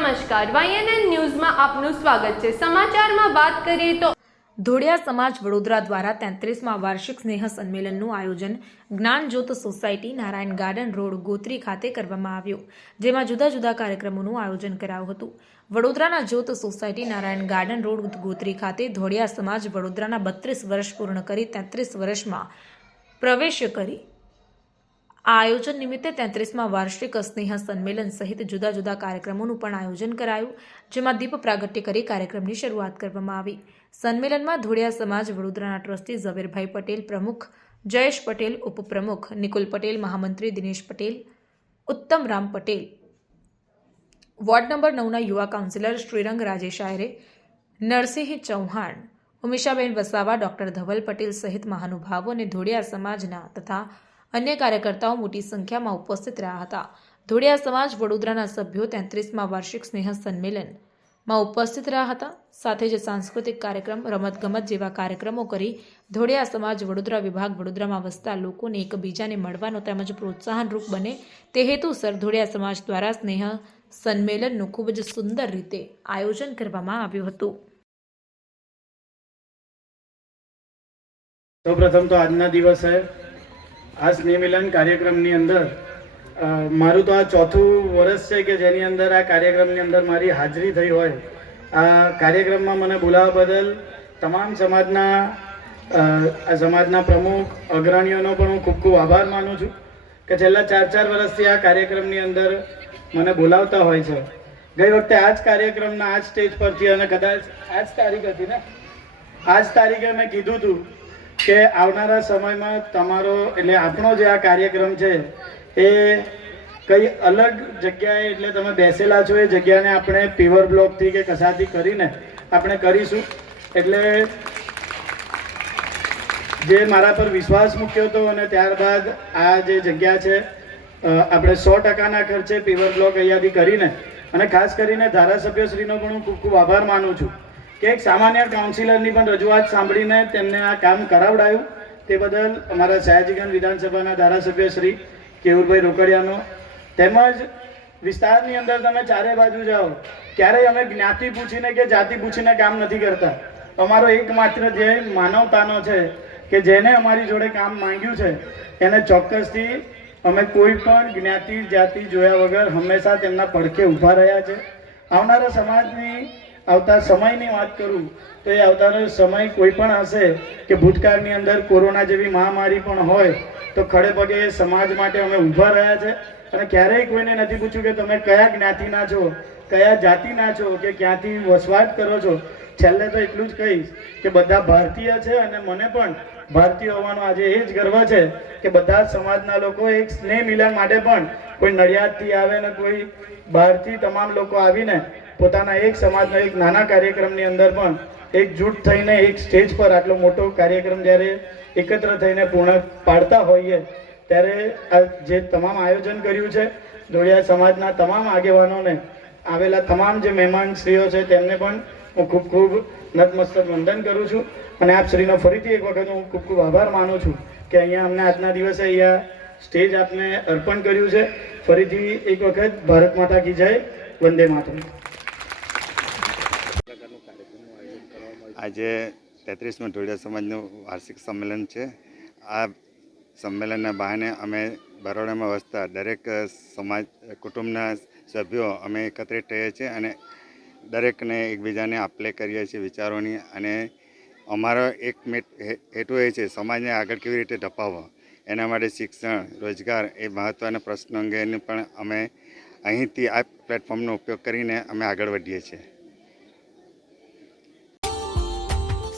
નમસ્કાર. વાયએનએન ન્યૂઝમાં આપનું સ્વાગત છે. સમાચારમાં વાત કરીએ તો ધોળિયા સમાજ વડોદરા દ્વારા તેત્રીસમાં વાર્ષિક સ્નેહ સંમેલનનું આયોજન Gnanjyot society Narayan garden road, Gotri ખાતે કરવામાં આવ્યું, જેમાં જુદા જુદા કાર્યક્રમોનું આયોજન કરાયું હતું. વડોદરાના Jyot society Narayan garden road, Gotri ખાતે ધોળિયા સમાજ વડોદરાના બત્રીસ વર્ષ પૂર્ણ કરી તેત્રીસ વર્ષમાં પ્રવેશ કરી આ આયોજન નિમિત્તે તેત્રીસમાં વાર્ષિક સ્નેહ સંમેલન સહિત જુદા જુદા કાર્યક્રમોનું પણ આયોજન કરાયું, જેમાં દીપ પ્રાગટ્ય કરી કાર્યક્રમની શરૂઆત કરવામાં આવી. સંમેલનમાં ધોળિયા સમાજ વડોદરાના ટ્રસ્ટી ઝવેરભાઈ પટેલ પ્રમુખ, જયેશ પટેલ ઉપપ્રમુખ, નિકુલ પટેલ, મહામંત્રી દિનેશ પટેલ, ઉત્તમ રામ પટેલ. વોર્ડ નંબર નવના યુવા કાઉન્સિલર શ્રીરંગ રાજેશ આયરે નરસિંહ ચૌહાણ ઉમેશાબેન વસાવા, ડોક્ટર ધવલ પટેલ સહિત મહાનુભાવો અને ધોળિયા સમાજના તથા અન્ય કાર્યકર્તાઓ મોટી સંખ્યામાં ઉપસ્થિત રહ્યા હતા. ધોળિયા સમાજ વડોદરાના સભ્યો તેત્રીસમાં વાર્ષિક સ્નેહ સંમેલનમાં ઉપસ્થિત રહ્યા હતા. સાથે જ સાંસ્કૃતિક કાર્યક્રમ, રમતગમત જેવા કાર્યક્રમો કરી ધોળિયા સમાજ વડોદરા વિભાગ વડોદરામાં વસતા લોકોને એકબીજાને મળવાનો તેમજ પ્રોત્સાહનરૂપ બને તે હેતુસર ધોળિયા સમાજ દ્વારા સ્નેહ સંમેલનનું ખૂબ જ સુંદર રીતે આયોજન કરવામાં આવ્યું હતું. સૌપ્રથમ તો આજના દિવસે આ સ્નેહમિલન કાર્યક્રમની અંદર મારું તો આ ચોથું વર્ષ છે કે જેની અંદર આ કાર્યક્રમની અંદર મારી હાજરી થઈ હોય. આ કાર્યક્રમમાં મને બોલાવવા બદલ તમામ સમાજના આ સમાજના પ્રમુખ, અગ્રણીઓનો પણ હું ખૂબ ખૂબ આભાર માનું છું કે છેલ્લા ચાર ચાર વર્ષથી આ કાર્યક્રમની અંદર મને બોલાવતા હોય છે. ગઈ વખતે આ જ કાર્યક્રમના આ જ સ્ટેજ પરથી અને કદાચ આ જ તારીખ હતી ને? આ જ તારીખે મેં કીધું હતું કે આવનારા સમયમાં તમારો, એટલે આપણો જે આ કાર્યક્રમ છે, એ કઈ અલગ જગ્યાએ, એટલે તમે બેસેલા છો એ જગ્યાને આપણે પીવર બ્લોકથી કે કસાથી કરીને આપણે કરીશું. એટલે જે મારા પર વિશ્વાસ મૂક્યો હતો અને ત્યારબાદ આ જે જગ્યા છે આપણે સો ટકાના ખર્ચે પીવર બ્લોક અહીંયાથી કરીને, અને ખાસ કરીને ધારાસભ્યશ્રીનો પણ હું ખૂબ ખૂબ આભાર માનું છું. કે એક સામાન્ય કાઉન્સિલરની પણ રજૂઆત સાંભળીને તેમને આ કામ કરાવડાયું. તે બદલ અમારા સયાજીગંજ વિધાનસભાના ધારાસભ્ય શ્રી કેવુરભાઈ રોકડિયાનો. તેમજ વિસ્તારની અંદર તમે ચારે બાજુ જાઓ, ક્યારેય અમે જ્ઞાતિ પૂછીને કે જાતિ પૂછીને કામ નથી કરતા. અમારો એકમાત્ર ધ્યેય માનવતાનો છે કે જેને અમારી જોડે કામ માંગ્યું છે, એને ચોક્કસથી અમે કોઈ પણ જ્ઞાતિ, જાતિ જોયા વગર હંમેશા તેમના પડખે ઊભા રહ્યા છે. આવનારા સમાજની આવતા સમયની વાત કરું, તો એ આવતાનો સમય કોઈ પણ હશે કે ભૂતકાળની અંદર કોરોના જેવી મહામારી પણ હોય, તો ખડે પગે સમાજ માટે અમે ઊભા રહ્યા છે. અને ક્યારેય કોઈને નથી પૂછ્યું કે તમે કયા જ્ઞાતિના છો, કયા જાતિના છો, કે ક્યાંથી વસવાટ કરો છો. છેલ્લે તો એટલું જ કહીશ કે બધા ભારતીય છે અને મને પણ ભારતીય હોવાનો આજે એ જ ગર્વ છે કે બધા સમાજના લોકો એક સ્નેહ મિલન માટે પણ કોઈ નડિયાદથી આવે ને કોઈ બહારથી તમામ લોકો આવીને પોતાના એક સમાજના એક નાના કાર્યક્રમની અંદર પણ એકજૂટ થઈને એક સ્ટેજ પર આટલો મોટો કાર્યક્રમ જ્યારે એકત્ર થઈને પૂર્ણ પાડતા હોઈએ, ત્યારે આ જે તમામ આયોજન કર્યું છે, ધોળિયા સમાજના તમામ આગેવાનોને, આવેલા તમામ જે મહેમાનશ્રીઓ છે, તેમને પણ હું ખૂબ ખૂબ નતમસ્તક વંદન કરું છું. અને આપ શ્રીનો ફરીથી એક વખત હું ખૂબ ખૂબ આભાર માનું છું કે અહીંયા અમને આજના દિવસે અહીંયા સ્ટેજ આપને અર્પણ કર્યું છે. ફરીથી એક વખત ભારત માતા કી જય, વંદે માતરમ. આજે તેત્રીસમાં ઢોળિયા સમાજનું વાર્ષિક સંમેલન છે. આ સંમેલનના બહાને અમે બરોડામાં વસતા દરેક સમાજ, કુટુંબના સભ્યો અમે એકત્રિત થઈએ છીએ અને દરેકને એકબીજાને આપલે કરીએ છીએ વિચારોની અને અમારો એક હેતુ એ છે સમાજને આગળ કેવી રીતે ધપાવવો. એના માટે શિક્ષણ, રોજગાર એ મહત્ત્વના પ્રશ્નો અંગેની પણ અમે અહીંથી આ પ્લેટફોર્મનો ઉપયોગ કરીને અમે આગળ વધીએ છીએ.